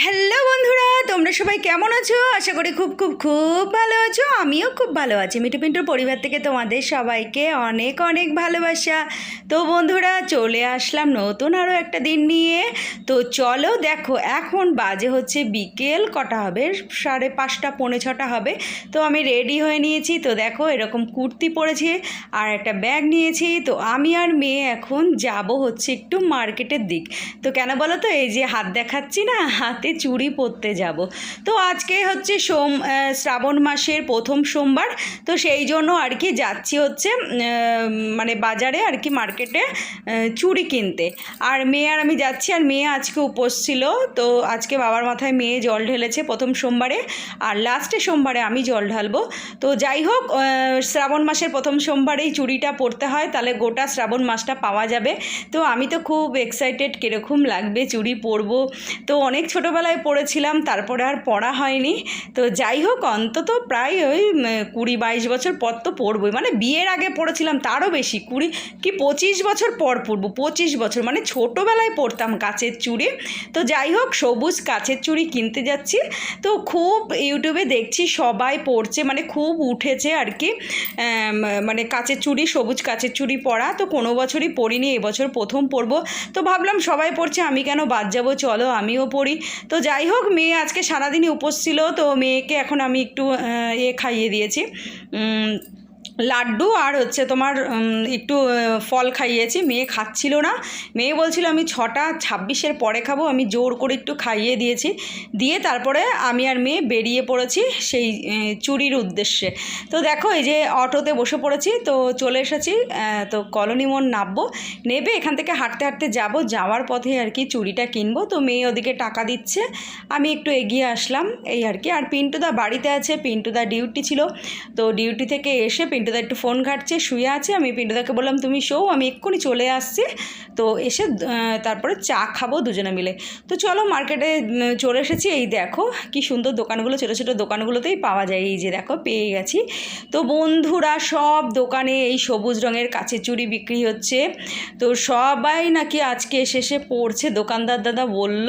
Hello বন্ধুরা তোমরা সবাই কেমন আছো? আশা করি খুব খুব খুব ভালো আছো। আমিও খুব ভালো আছি। মিঠু পিন্টুর পরিবার থেকে তোমাদের সবাইকে অনেক অনেক ভালোবাসা। তো বন্ধুরা, চলে আসলাম নতুন আরও একটা দিন নিয়ে। তো চলো দেখো, এখন বাজে হচ্ছে বিকেল, কটা হবে? সাড়ে পাঁচটা, পৌনে ছটা হবে। তো আমি রেডি হয়ে নিয়েছি। তো দেখো, এরকম কুর্তি পরেছি আর একটা ব্যাগ নিয়েছি। তো আমি আর মেয়ে এখন যাব হচ্ছে একটু মার্কেটের দিক। তো কেন বলো তো, এই যে হাত দেখাচ্ছি না, হাতে চুড়ি পরতে যাব। তো আজকে হচ্ছে সোম শ্রাবণ মাসের প্রথম সোমবার, তো সেই জন্য আর কি যাচ্ছি হচ্ছে মানে বাজারে আর কি মার্কেটে চুড়ি কিনতে। আর মেয়ে আর আমি যাচ্ছি, আর মেয়ে আজকে উপোস ছিল, তো আজকে বাবার মাথায় মেয়ে জল ঢেলেছে প্রথম সোমবারে, আর লাস্টে সোমবারে আমি জল ঢালবো। তো যাই হোক শ্রাবণ মাসের প্রথম সোমবারেই চুড়িটা পরতে হয়, তাহলে গোটা শ্রাবণ মাসটা পাওয়া যাবে। তো আমি তো খুব এক্সাইটেড কীরকম লাগবে চুড়ি পরবো। তো অনেক ছোটোবেলায় পড়েছিলাম তারপরে আর পড়া হয়নি। তো যাই হোক, অন্তত প্রায় ওই কুড়ি বাইশ বছর পর তো পরবই মানে বিয়ের আগে পড়েছিলাম, তারও বেশি। কুড়ি কি পঁচিশ বছর পর পরবো পঁচিশ বছর। মানে ছোটোবেলায় পড়তাম কাচের চুড়ি। তো যাই হোক, সবুজ কাচের চুড়ি কিনতে যাচ্ছি। তো খুব ইউটিউবে দেখছি, সবাই পরছে মানে খুব উঠেছে আর কি। মানে কাচের চুড়ি, সবুজ কাচের চুড়ি পরা। তো কোনো বছরই পরিনি এবছর প্রথম পরবো তো ভাবলাম সবাই পড়ছে, আমি কেন বাদ যাব? চলো আমিও পড়ি। তো যাই হোক, মেয়ে আজকে সারাদিনই উপোস ছিল তো মেয়েকে এখন আমি একটু এ খাইয়ে দিয়েছি। লাড্ডু আর হচ্ছে তোমার একটু ফল খাইয়েছি। মেয়ে খাচ্ছিল না। মেয়ে বলছিল, আমি ছটা ছাব্বিশের পরে খাব। আমি জোর করে একটু খাইয়ে দিয়েছি। দিয়ে তারপরে আমি আর মেয়ে বেরিয়ে পড়েছি সেই চুরির উদ্দেশ্যে। তো দেখো, এই যে অটোতে বসে পড়েছি, তো চলে এসেছি তো কলোনি মোড় নামবো। নেবে এখান থেকে হাঁটতে হাঁটতে যাব। যাওয়ার পথে আর কি চুড়িটা কিনবো। তো মেয়ে ওদিকে টাকা দিচ্ছে। আমি একটু এগিয়ে আসলাম, এই আর কি। আর পিন্টুদা বাড়িতে আছে। পিন্টুদা ডিউটি ছিল। তো ডিউটি থেকে এসে পিন্টুদা একটু ফোন ঘাটছে শুয়ে আছে। আমি পিন্টুদাকে বললাম তুমি শো আমি এক্ষুনি চলে আসছি। তো এসে তারপরে চা খাব দুজনে মিলে। তো চলো মার্কেটে চলে এসেছি। এই দেখো কি সুন্দর দোকানগুলো ছোটো ছোটো দোকানগুলোতেই পাওয়া যায়। এই যে দেখো পেয়ে গেছি। তো বন্ধুরা সব দোকানে এই সবুজ রঙের কাচের চুড়ি বিক্রি হচ্ছে। তো সবাই নাকি আজকে শেষে পড়ছে দোকানদার দাদা বলল।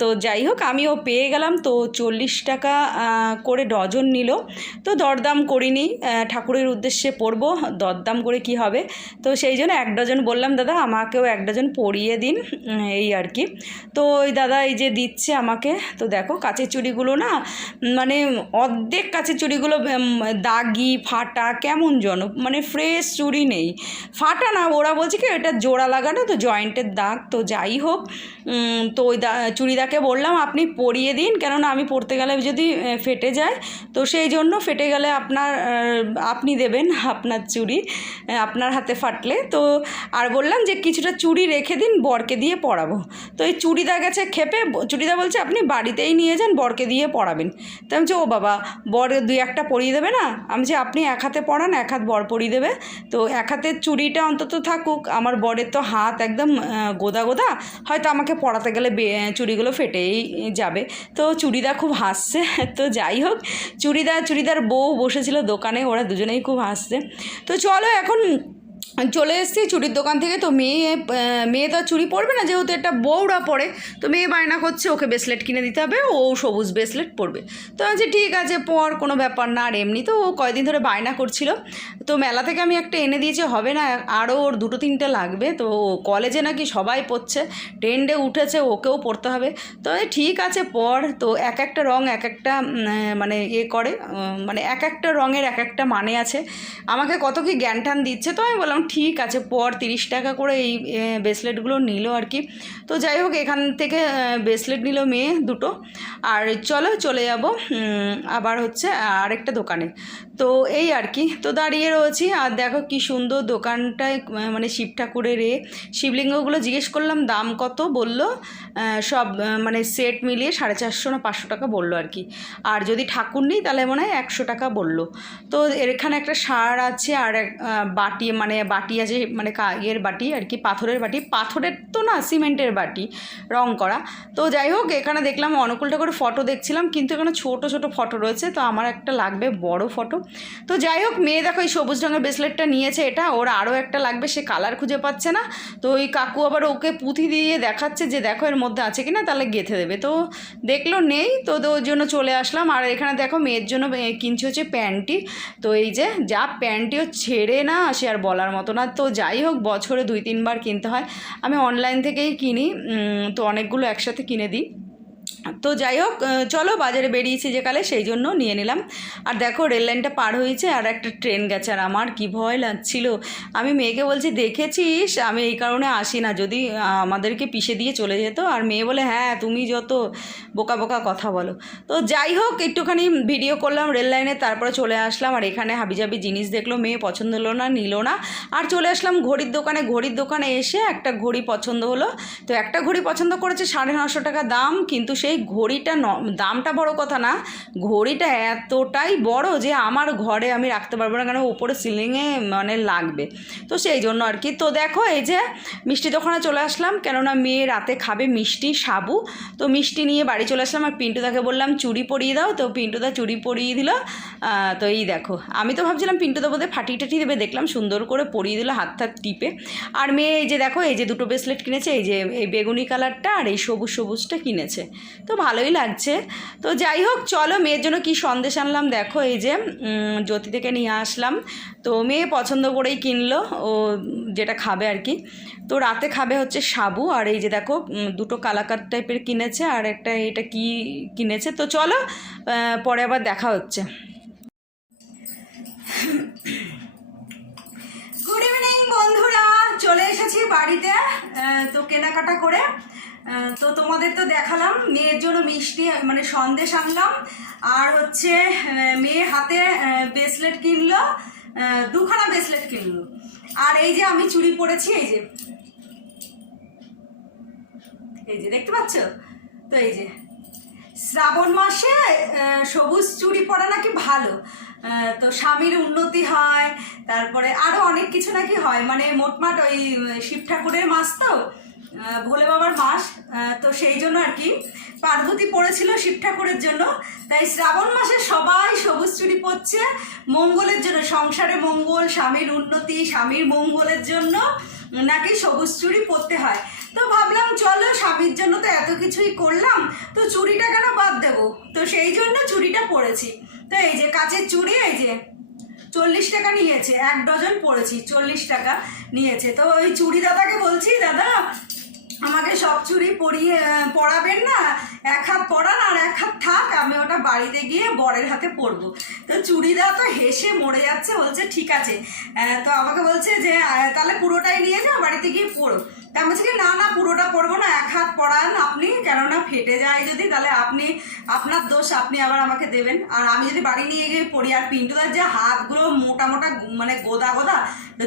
তো যাই হোক আমিও পেয়ে গেলাম। তো চল্লিশ টাকা করে ডজন নিল। তো দরদাম করিনি। আহ, ঠাকুরের উদ্দেশ্যে পরবো দরদাম করে কি হবে? তো সেই জন্য এক ডজন বললাম দাদা আমাকেও এক ডজন পরিয়ে দিন। এই আর কি। তো ওই দাদা এই যে দিচ্ছে আমাকে তো দেখো কাচের চুড়িগুলো না মানে অর্ধেক কাচের চুড়িগুলো দাগি ফাটা কেমন জন মানে ফ্রেশ চুড়ি নেই। ফাটা না ওরা বলছে কি এটা জোড়া লাগানো তো জয়েন্টের দাগ তো যাই হোক। তো ওই দা চুড়িদাকে বললাম আপনি পরিয়ে দিন কেননা আমি পরতে গেলে যদি ফেটে যায়। তো সেই জন্য ফেটে গেলে আপনার আহ, আপনি দেবেন আপনার চুড়ি আপনার হাতে ফাটলে। তো আর বললাম যে কিছুটা চুড়ি রেখে দিন, বরকে দিয়ে পরাবো। তো এই চুড়িদা গেছে খেপে চুড়িদা বলছে আপনি বাড়িতেই নিয়ে যান, বরকে দিয়ে পরাবেন। তো আমি ও বাবা, বর দুই একটা পরিয়ে দেবে না? আমি যে আপনি এক হাতে পরান, এক হাত বর পরিয়ে দেবে। তো এক হাতের চুড়িটা অন্তত থাকুক, আমার বরের তো হাত একদম গোদা গোদা, হয়তো আমাকে পরাতে গেলে চুড়িগুলো ফেটেই যাবে। তো চুড়িদা খুব হাসছে। তো যাই হোক, চুড়িদা, চুড়িদার বউ বসেছিল দোকানে, ওরা দুজনেই খুব হাসছে তো চলো এখন চলে এসেছি চুড়ির দোকান থেকে। তো মেয়ে মেয়ে তো চুড়ি পরবে না যেহেতু একটা বউরা পরে। তো মেয়ে বায়না করছে ওকে ব্রেসলেট কিনে দিতে হবে ও সবুজ ব্রেসলেট পরবে। তো বলছি, ঠিক আছে পর কোনো ব্যাপার না। আর এমনি তো ও কয়দিন ধরে বায়না করছিল। তো মেলা থেকে আমি একটা এনে দিয়েছি হবে না আরও ওর দুটো তিনটে লাগবে। তো কলেজে নাকি সবাই পড়ছে ট্রেন্ডে উঠেছে ওকেও পড়তে হবে। তো ঠিক আছে পর। তো এক একটা রং এক একটা মানে ইয়ে করে মানে এক একটা রঙের এক একটা মানে আছে। আমাকে কত কি জ্ঞান টান দিচ্ছে তো আমি বললাম, ঠিক আছে, পর তিরিশ টাকা করে এই ব্রেসলেটগুলো নিল আর কি। তো যাই হোক, এখান থেকে ব্রেসলেট নিল মেয়ে দুটো। আর চলো, চলে যাব আবার হচ্ছে আরেকটা দোকানে। তো এই আর কি, তো দাঁড়িয়ে রয়েছি। আর দেখো কি সুন্দর দোকানটায় মানে শিব ঠাকুরের এ, শিবলিঙ্গগুলো জিজ্ঞেস করলাম, দাম কত? বলল সব মানে সেট মিলিয়ে সাড়ে চারশো না পাঁচশো টাকা বলল আর কি। আর যদি ঠাকুর নিই তাহলে মনে হয় একশো টাকা বলল। তো এখানে একটা সার আছে আর বাটি মানে বাটি আছে মানে কা- ইয়ের বাটি আর কি, পাথরের বাটি। পাথরের তো না, সিমেন্টের বাটি, রং করা। তো যাই হোক, এখানে দেখলাম অনুকূল ঠাকুরের ফটো দেখছিলাম, কিন্তু এখানে ছোট ছোট ফটো রয়েছে, তো আমার একটা লাগবে বড় ফটো। তো যাই হোক, মেয়ে দেখো, এই সবুজ রঙের ব্রেসলেটটা নিয়েছে এটা, ওর আরও একটা লাগবে, সে কালার খুঁজে পাচ্ছে না। তো ওই কাকু আবার ওকে পুঁথি দিয়ে দেখাচ্ছে যে দেখো, এর মধ্যে আছে কি না তাহলে গেঁথে দেবে। তো দেখল নেই, তো ওর জন্য চলে আসলাম। আর এখানে দেখো মেয়ের জন্য কিনছে হচ্ছে প্যান্টটি। তো এই যে, যা প্যান্টটিও ছেড়ে না আসে আর বলার মতো না। তো যাই হোক, বছরে দুই তিনবার কিনতে হয়। আমি অনলাইন থেকেই কিনি তো অনেকগুলো একসাথে কিনে দিই। তো যাই হোক চলো বাজারে বেরিয়েছি যে কালে, সেই জন্য নিয়ে নিলাম। আর দেখো, রেল লাইনটা পার হয়েছে আর একটা ট্রেন গেছে। আর আমার কি ভয় লাগছিল। আমি মেয়েকে বলছি, দেখেছিস? আমি এই কারণে আসি না। যদি আমাদেরকে পিষে দিয়ে চলে যেত, আর মেয়ে বলে হ্যাঁ তুমি যত বোকা বোকা কথা বলো। তো যাই হোক, একটুখানি ভিডিও করলাম রেল লাইনে, তারপরে চলে আসলাম। আর এখানে হাবিজাবি জিনিস দেখল, মেয়ে পছন্দ হলো না, নিল না। আর চলে আসলাম ঘড়ির দোকানে। ঘড়ির দোকানে এসে একটা ঘড়ি পছন্দ হলো। তো একটা ঘড়ি পছন্দ করেছে সাড়ে নশো টাকা দাম, কিন্তু সেই ঘড়িটা ন, দামটা বড় কথা না, ঘড়িটা এতটাই বড় যে আমার ঘরে আমি রাখতে পারব না কারণ ওপরে সিলিংয়ে মানে লাগবে। তো সেই জন্য আর কি। তো দেখো এই যে মিষ্টি দোকানে চলে আসলাম, কেননা মেয়ে রাতে খাবে মিষ্টি সাবু। তো মিষ্টি নিয়ে বাড়ি চলে আসলাম আর পিন্টুদাকে বললাম, চুড়ি পরিয়ে দাও। তো পিন্টুদা চুড়ি পরিয়ে দিল। তো এই দেখো, আমি তো ভাবছিলাম পিন্টুদা বোধহয় ফাটিয়ে টাটিয়ে দেবে, দেখলাম সুন্দর করে পরিয়ে দিল হাত হাত টিপে। আর মেয়ে এই যে দেখো, এই যে দুটো ব্রেসলেট কিনেছে, এই যে এই বেগুনি কালারটা আর এই সবুজ সবুজটা কিনেছে। তো ভালোই লাগছে। তো যাই হোক, চলো মেয়ের জন্য কি সন্দেশ আনলাম দেখো, এই যে জ্যোতি থেকে নিয়ে আসলাম। তো মেয়ে পছন্দ করেই কিনলো, ও যেটা খাবে আর কি। তো রাতে খাবে হচ্ছে সাবু, আর এই যে দেখো দুটো কালাকার টাইপের কিনেছে, আর একটা এটা কি কিনেছে। তো চলো পরে আবার দেখা হচ্ছে। গুড ইভিনিং বন্ধুরা। চলে এসেছি বাড়িতে তো কেনাকাটা করে। তো তোমাদের তো দেখালাম, মেয়ের জন্য মিষ্টি মানে সন্দেশ আনলাম। আর হচ্ছে মেয়ে হাতে ব্রেসলেট কিনলো দুখানা ব্রেসলেট কিনলো। আর এই যে আমি চুড়ি পরেছি এই যে। এই যে, দেখতে পাচ্ছ? তো এই যে। শ্রাবণ মাসে সবুজ চুড়ি পরা নাকি ভালো। তো স্বামীর উন্নতি হয়, তারপরে আরও অনেক কিছু নাকি হয়। মানে মোটমাট ওই শিব ঠাকুরের মাস তো। ভোলে বাবার মাস তো সেই জন্য আর কি। পার্বতী পড়েছিল শিব ঠাকুরের জন্য, তাই শ্রাবণ মাসে সবাই সবুজ চুরি পরছে মঙ্গলের জন্য। সংসারে মঙ্গল, স্বামীর উন্নতি, স্বামীর মঙ্গলের জন্য নাকি সবুজ চুরি পরতে হয়। তো ভাবলাম, চলো, স্বামীর জন্য তো এত কিছুই করলাম, তো চুড়িটা কেন বাদ দেবো? তো সেই জন্য চুড়িটা পরেছি তো এই যে কাচের চুড়ি এই যে চল্লিশ টাকা নিয়েছে, এক ডজন পড়েছি, চল্লিশ টাকা নিয়েছে। তো ওই চুড়ি দাদাকে বলছি, দাদা আমাকে সব চুড়ি পরিয়ে আহ, পরাবেন না। এক হাত পরান আর এক হাত থাক আমি ওটা বাড়িতে গিয়ে বরের হাতে পরবো। তো চুড়িদা তো হেসে মরে যাচ্ছে বলছে ঠিক আছে। তো আমাকে বলছে যে তাহলে পুরোটাই নিয়ে যাও বাড়িতে গিয়ে পড়ো তা আমি বলছি কি, না না পুরোটা পরবো না এক হাত পরান আপনি কেননা ফেটে যায় যদি তাহলে আপনি আপনার দোষ আপনি আবার আমাকে দেবেন। আর আমি যদি বাড়ি নিয়ে গিয়ে পড়ি আর পিন্টুদার যে হাতগুলো মোটা মোটা মানে গোদা গোদা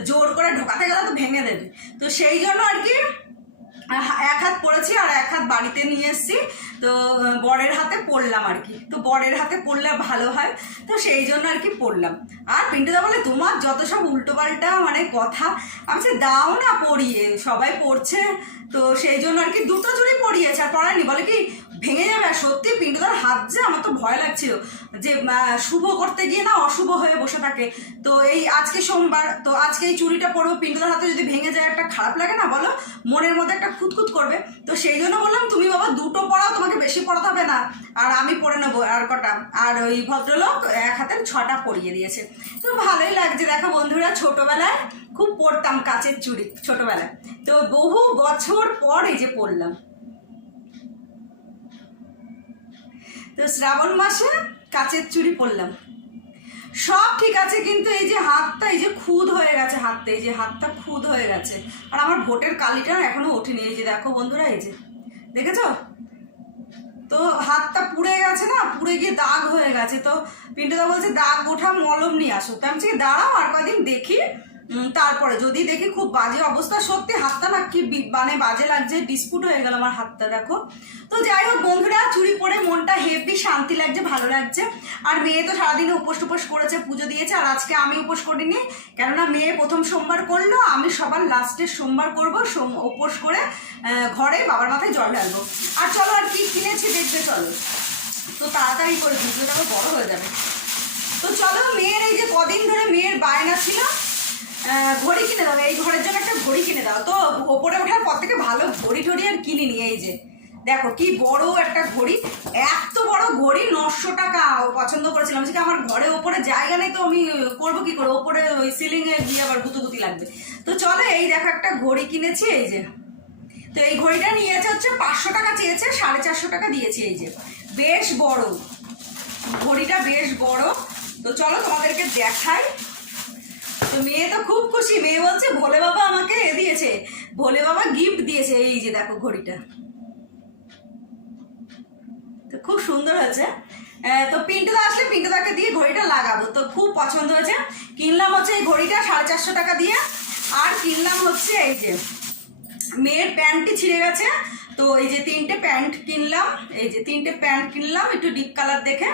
জোর করে ঢোকাতে গেলে তো ভেঙে দেবে। তো সেই জন্য আর কি এক হাত পড়েছি আর এক হাত বাড়িতে নিয়ে এসেছি। তো বরের হাতে পড়লাম আর কি। তো বরের হাতে পড়লে ভালো হয়, তো সেই জন্য আর কি পড়লাম। আর পিন্টুদা বলে, তোমার যত সব উল্টোপাল্টা মানে কথা, আমি দাও না পড়িয়ে, সবাই পড়ছে। তো সেই জন্য আর কি দুটো জুড়ি পড়িয়েছে, আর পড়ায়নি। বলে কি ভেঙে যাবে আর সত্যি পিন্টুদার হাত যে আমার তো ভয় লাগছিল যে শুভ করতে গিয়ে না অশুভ হয়ে বসে থাকে। তো এই আজকে সোমবার, তো আজকে এই চুড়িটা পরবো, পিন্টুদার হাতে যদি ভেঙে যায় একটা খারাপ লাগে না বলো, মনের মধ্যে একটা খুঁতখুত করবে। তো সেই জন্য বললাম, তুমি বাবা দুটো পড়াও তোমাকে বেশি পড়াতে হবে না। আর আমি পড়ে নেব আর কটা। আর ওই ভদ্রলোক এক হাতের ছটা পরিয়ে দিয়েছে। তো ভালোই লাগছে। দেখো বন্ধুরা, ছোটবেলায় খুব পড়তাম কাচের চুড়ি, ছোটবেলায়। তো বহু বছর পর এই যে পড়লাম তো শ্রাবণ মাসে কাচের চুড়ি পরলাম। সব ঠিক আছে, কিন্তু এই যে হাতটা, এই যে খুদ হয়ে গেছে হাতটা, এই যে হাতটা খুদ হয়ে গেছে। আর আমার ভোটের কালিটা না এখনও ওঠেনি, এই যে দেখো বন্ধুরা, এই যে। দেখেছ? তো হাতটা পুড়ে গেছে না, পুড়ে গিয়ে দাগ হয়ে গেছে। তো পিন্টুদা বলছে, দাগ ওঠা মলম নিয়ে আসো। তো আমি দাঁড়াও, আর কদিন দেখি। তারপরে যদি দেখি খুব বাজে অবস্থা, সত্যি হাতটা না কি মানে বাজে লাগছে ডিসপুট হয়ে গেল আমার হাতটা, দেখো। তো যাই হোক বন্ধুরা, চুরি পরে মনটা হেভি শান্তি লাগছে, ভালো লাগছে। আর মেয়ে তো সারাদিনে উপোস টুপোস করেছে, পুজো দিয়েছে, আর আজকে আমি উপোস করিনি। কেননা মেয়ে প্রথম সোমবার করল, আমি সবার লাস্টের সোমবার করব, সোম- উপোস করে ঘরে বাবার মাথায় জল ঢালবো। আর চলো, আর কি কিনেছি দেখবে, চলো। তো তাড়াতাড়ি করে আবার বড় হয়ে যাবে। তো চলো, মেয়ের এই যে কদিন ধরে মেয়ের বায়না ছিল ঘড়ি কিনে দাও, এই ঘরের জন্য একটা ঘড়ি কিনে দাও। তো ওপরে ওঠার পর থেকে ভালো ঘড়ি টড়ি আর কিনিনি এই যে। দেখো, কি বড় একটা ঘড়ি। এত বড় ঘড়ি, নশো টাকা পছন্দ করেছিলাম। যে আমার ঘরে ওপরে জায়গা নেই তো আমি করব কি করে? ওপরে ওই সিলিং এ গিয়ে আবার গুতুগুতি লাগবে। তো চলো, এই দেখো একটা ঘড়ি কিনেছি, এই যে। তো এই ঘড়িটা নিয়েছে হচ্ছে পাঁচশো টাকা চেয়েছে, সাড়ে চারশো টাকা দিয়েছে, এই যে। বেশ বড়। ঘড়িটা বেশ বড়। তো চলো তোমাদেরকে দেখাই। তো মেয়ে তো খুব খুশি। মেয়ে বলছে, ভোলে বাবা আমাকে এ দিয়েছে। ভোলে বাবা গিফট দিয়েছে। এই যে দেখো ঘড়িটা। তো খুব সুন্দর হয়েছে। তো পিন্টুদা আসলে পিন্টুদাকে দিয়ে ঘড়িটা লাগাবো। তো খুব পছন্দ হয়েছে। কিনলাম হচ্ছে এই ঘড়িটা সাড়ে চারশো টাকা দিয়ে। আর কিনলাম হচ্ছে এই যে মেয়ের প্যান্টটি ছিঁড়ে গেছে। তো এই যে তিনটে প্যান্ট কিনলাম। এই যে তিনটে প্যান্ট কিনলাম একটু ডিপ কালার দেখে।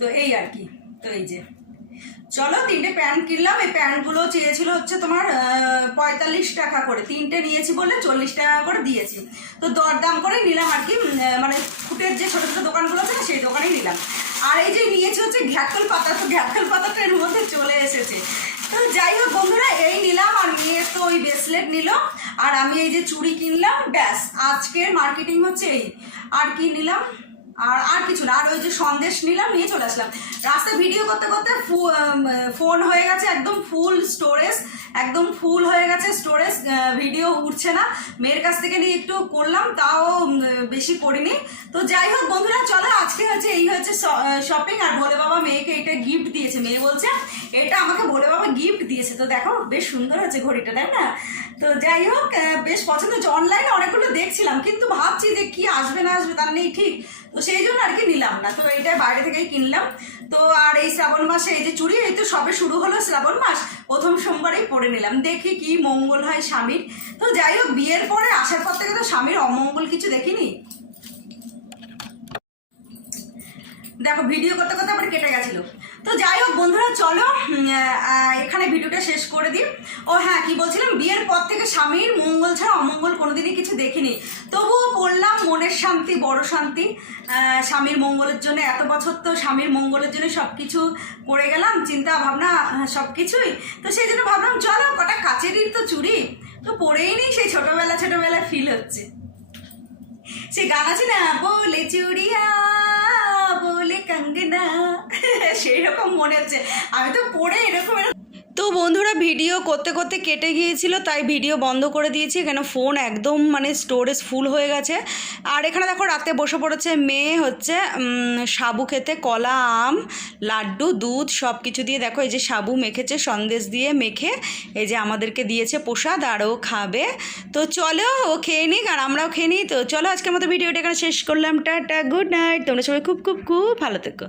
তো এই আর কি। তো এই যে চলো তিনটে প্যান্ট কিনলাম, এই প্যান্টগুলো চেয়েছিল হচ্ছে তোমার পঁয়তাল্লিশ টাকা করে। তিনটে নিয়েছি বলে চল্লিশ টাকা করে দিয়েছি। তো দরদাম করে নিলাম আর কি মানে ফুটের যে ছোটো ছোটো দোকানগুলো আছে সেই দোকানেই নিলাম। আর এই যে নিয়েছি হচ্ছে ঘ্যাটকল পাতা, তো ঘ্যাটকল পাতাটা এর মধ্যে চলে এসেছে। তো যাই হোক বন্ধুরা, এই নিলাম আর মেয়ে তো ওই ব্রেসলেট নিল। আর আমি এই যে চুড়ি কিনলাম, ব্যাস, আজকের মার্কেটিং হচ্ছে এই। আর কি নিলাম? আর আর কিছু না, আর ওই যে সন্দেশ নিলাম, নিয়ে চলে আসলাম। রাস্তায় ভিডিও করতে করতে ফোন হয়ে গেছে একদম ফুল স্টোরেজ একদম ফুল হয়ে গেছে স্টোরেজ ভিডিও উঠছে না। মেয়ের কাছ থেকে নিয়ে একটু করলাম, তাও বেশি করিনি। তো যাই হোক বন্ধুরা, চলো আজকে হচ্ছে এই হচ্ছে শপিং আর ভোলে বাবা মেয়েকে এটা গিফট দিয়েছে। মেয়ে বলছে, এটা আমাকে ভোলে বাবা গিফট দিয়েছে। তো দেখো, বেশ সুন্দর হচ্ছে ঘড়িটা, তাই না? তো যাই হোক বেশ পছন্দ হচ্ছে অনলাইনে অনেকগুলো দেখছিলাম, কিন্তু ভাবছি যে কি আসবে, না আসবে, তার নেই ঠিক। তো সেই জন্য আর কি নিলাম না। তো এইটা বাইরে থেকেই কিনলাম। তো আর এই শ্রাবণ মাসে এই যে চুড়ি এই তো সবে শুরু হলো শ্রাবণ মাস। প্রথম সোমবারেই পরে নিলাম। দেখি কি মঙ্গল হয় স্বামীর। তো যাই হোক, বিয়ের পরে আসার পর থেকে তো স্বামীর অমঙ্গল কিছু দেখিনি। দেখো, ভিডিও করতে করতে আবার কেটে গেছিল। তো যাই হোক, বন্ধুরা, চলো এখানে ভিডিওটা শেষ করে দিই। ও হ্যাঁ কি বলছিলাম? বিয়ের পর থেকে স্বামীর মঙ্গল ছাড়া অমঙ্গল কোনোদিনই কিছু দেখিনি। তবুও বললাম মনের শান্তি, বড় শান্তি। স্বামীর মঙ্গলের জন্য, এত বছর তো স্বামীর মঙ্গলের জন্য সব কিছু করে গেলাম, চিন্তা, ভাবনা সব কিছুই তো সেই জন্য ভাবলাম, চলো, কটা কাচেরই তো চুড়ি তো পরেই নি সেই ছোটোবেলা ছোটবেলা ফিল হচ্ছে। সে গান আছে না? বলে চুড়িয়া বলে কঙ্গনা। সেই রকম মনে হচ্ছে। আমি তো পড়ে এরকম তো বন্ধুরা ভিডিও করতে করতে কেটে গিয়েছিল, তাই ভিডিও বন্ধ করে দিয়েছি। কেন ফোন একদম মানে স্টোরেজ ফুল হয়ে গেছে। আর এখানে দেখো রাতে বসে পড়েছে মেয়ে হচ্ছে সাবু খেতে, কলা, আম, লাড্ডু, দুধ সব কিছু দিয়ে। দেখো এই যে সাবু মেখেছে, সন্দেশ দিয়ে মেখে এই যে আমাদেরকে দিয়েছে প্রসাদ আর ও খাবে। তো চলো ও খেয়ে নিক আর আমরাও খেয়ে নিই। তো চলো আজকের মতো ভিডিওটা এখানে শেষ করলাম। টাটা গুড নাইট তোমরা সবাই খুব খুব খুব ভালো থেকো।